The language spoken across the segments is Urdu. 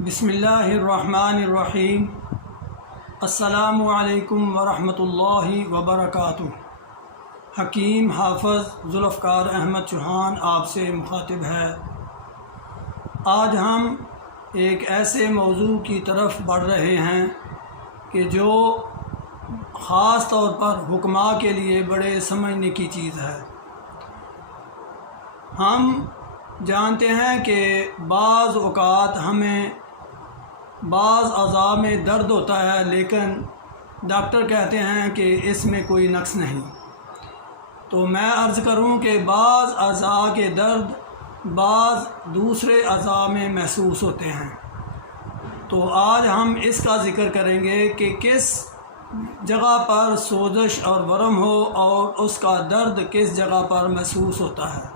بسم اللہ الرحمن الرحیم۔ السلام علیکم ورحمۃ اللہ وبرکاتہ۔ حکیم حافظ ذوالفقار احمد چوہان آپ سے مخاطب ہے۔ آج ہم ایک ایسے موضوع کی طرف بڑھ رہے ہیں کہ جو خاص طور پر حکماء کے لیے بڑے سمجھنے کی چیز ہے۔ ہم جانتے ہیں کہ بعض اوقات ہمیں بعض اعضاء میں درد ہوتا ہے، لیکن ڈاکٹر کہتے ہیں کہ اس میں کوئی نقص نہیں۔ تو میں عرض کروں کہ بعض اعضاء کے درد بعض دوسرے اعضاء میں محسوس ہوتے ہیں۔ تو آج ہم اس کا ذکر کریں گے کہ کس جگہ پر سوزش اور ورم ہو اور اس کا درد کس جگہ پر محسوس ہوتا ہے۔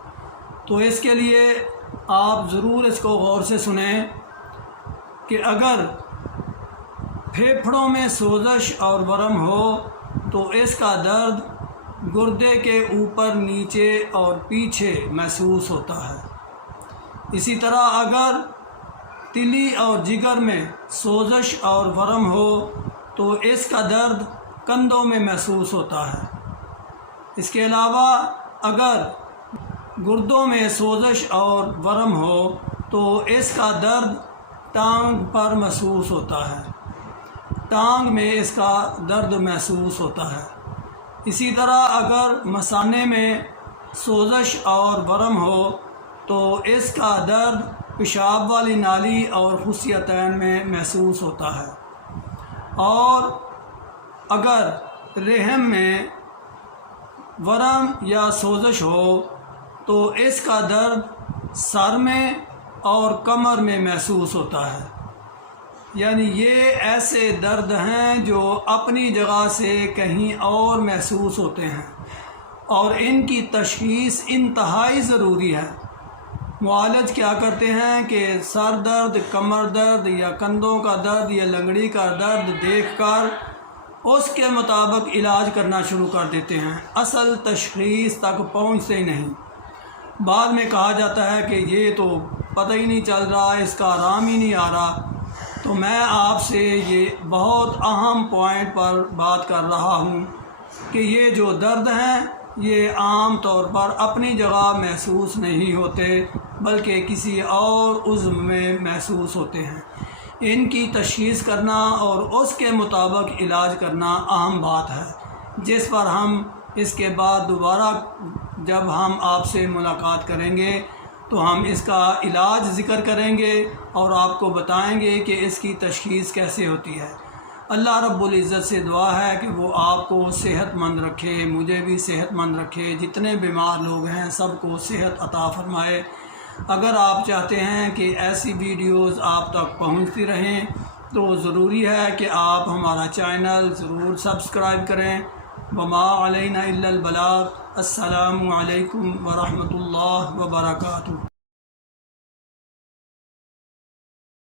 تو اس کے لیے آپ ضرور اس کو غور سے سنیں کہ اگر پھیپھڑوں میں سوزش اور ورم ہو تو اس کا درد گردے کے اوپر، نیچے اور پیچھے محسوس ہوتا ہے۔ اسی طرح اگر تلی اور جگر میں سوزش اور ورم ہو تو اس کا درد کندھوں میں محسوس ہوتا ہے۔ اس کے علاوہ اگر گردوں میں سوزش اور ورم ہو تو اس کا درد ٹانگ پر محسوس ہوتا ہے، ٹانگ میں اس کا درد محسوس ہوتا ہے۔ اسی طرح اگر مثانے میں سوزش اور ورم ہو تو اس کا درد پیشاب والی نالی اور خصیتین میں محسوس ہوتا ہے۔ اور اگر رحم میں ورم یا سوزش ہو تو اس کا درد سر میں اور کمر میں محسوس ہوتا ہے۔ یعنی یہ ایسے درد ہیں جو اپنی جگہ سے کہیں اور محسوس ہوتے ہیں اور ان کی تشخیص انتہائی ضروری ہے۔ معالج کیا کرتے ہیں کہ سر درد، کمر درد یا کندھوں کا درد یا لنگڑی کا درد دیکھ کر اس کے مطابق علاج کرنا شروع کر دیتے ہیں، اصل تشخیص تک پہنچتے ہی نہیں۔ بعد میں کہا جاتا ہے کہ یہ تو پتہ ہی نہیں چل رہا، اس کا آرام ہی نہیں آ رہا۔ تو میں آپ سے یہ بہت اہم پوائنٹ پر بات کر رہا ہوں کہ یہ جو درد ہیں یہ عام طور پر اپنی جگہ محسوس نہیں ہوتے بلکہ کسی اور عضو میں محسوس ہوتے ہیں۔ ان کی تشخیص کرنا اور اس کے مطابق علاج کرنا اہم بات ہے، جس پر ہم اس کے بعد دوبارہ جب ہم آپ سے ملاقات کریں گے تو ہم اس کا علاج ذکر کریں گے اور آپ کو بتائیں گے کہ اس کی تشخیص کیسے ہوتی ہے۔ اللہ رب العزت سے دعا ہے کہ وہ آپ کو صحت مند رکھے، مجھے بھی صحت مند رکھے، جتنے بیمار لوگ ہیں سب کو صحت عطا فرمائے۔ اگر آپ چاہتے ہیں کہ ایسی ویڈیوز آپ تک پہنچتی رہیں تو ضروری ہے کہ آپ ہمارا چینل ضرور سبسکرائب کریں۔ وما علینا الا البلاغ۔ السلام علیکم ورحمۃ اللہ وبرکاتہ۔